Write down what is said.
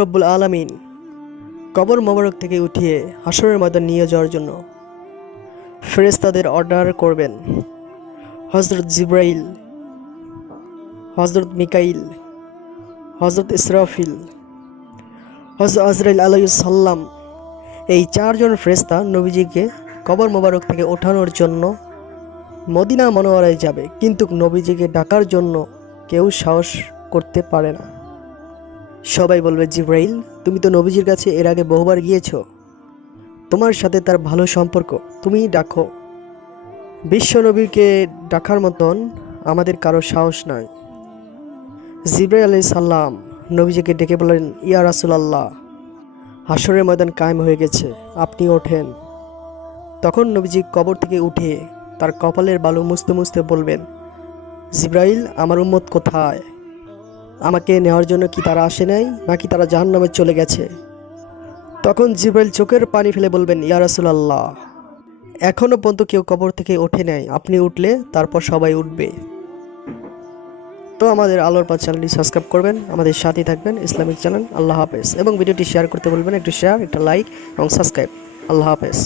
রব্বুল আলামিন কবর মোবারক থেকে উঠিয়ে হাসরের ময়দান নিয়ে যাওয়ার জন্য ফেরেশতাদের অর্ডার করবেন। হজরত জিব্রাইল হজরত মিকাইল হজরত ইসরাফিল হজরত আজরাইল আলাইসাল্লাম এই চারজন ফেরেশতা নবীজিকে কবর মোবারক থেকে ওঠানোর জন্য মদিনা মনোয়ারায় যাবে। কিন্তু নবীজিকে ডাকার জন্য কেউ সাহস করতে পারে না। সবাই বলবে, জিব্রাইল, তুমি তো নবীজির কাছে এর আগে বহুবার গিয়েছো। তোমার সাথে তার ভালো সম্পর্ক, তুমিই ডাকো। বিশ্ব নবীকে ডাকার মতন আমাদের কারও সাহস নাই। জিব্রাইল আলাই সাল্লাম নবীজিকে ডেকে বললেন, ইয়া রাসুলাল্লাহ হাসরের ময়দান কায়েম হয়ে গেছে, আপনি ওঠেন। তখন নবীজি কবর থেকে উঠে তার কপালের বালু মুছতে মুছতে বলবেন, জিব্রাইল, আমার উম্মত কোথায়? আমাকে নেওয়ার জন্য কি তারা আসে নাই, নাকি তারা জাহান্নামে চলে গেছে? তখন জিব্রাইল চোখের পানি ফেলে বলবেন, ইয়া রাসুলাল্লাহ এখনও পর্যন্ত কেউ কবর থেকে ওঠে নাই। আপনি উঠলে তারপর সবাই উঠবে। তো আমাদের আলোর পাঁচ চ্যানেলটি সাবস্ক্রাইব করবেন, আমাদের সাথেই থাকবেন, ইসলামিক চ্যানেল। আল্লাহ হাফেজ। এবং ভিডিওটি শেয়ার করতে বলবেন একটু শেয়ার, একটা লাইক এবং সাবস্ক্রাইব। আল্লাহ হাফেজ।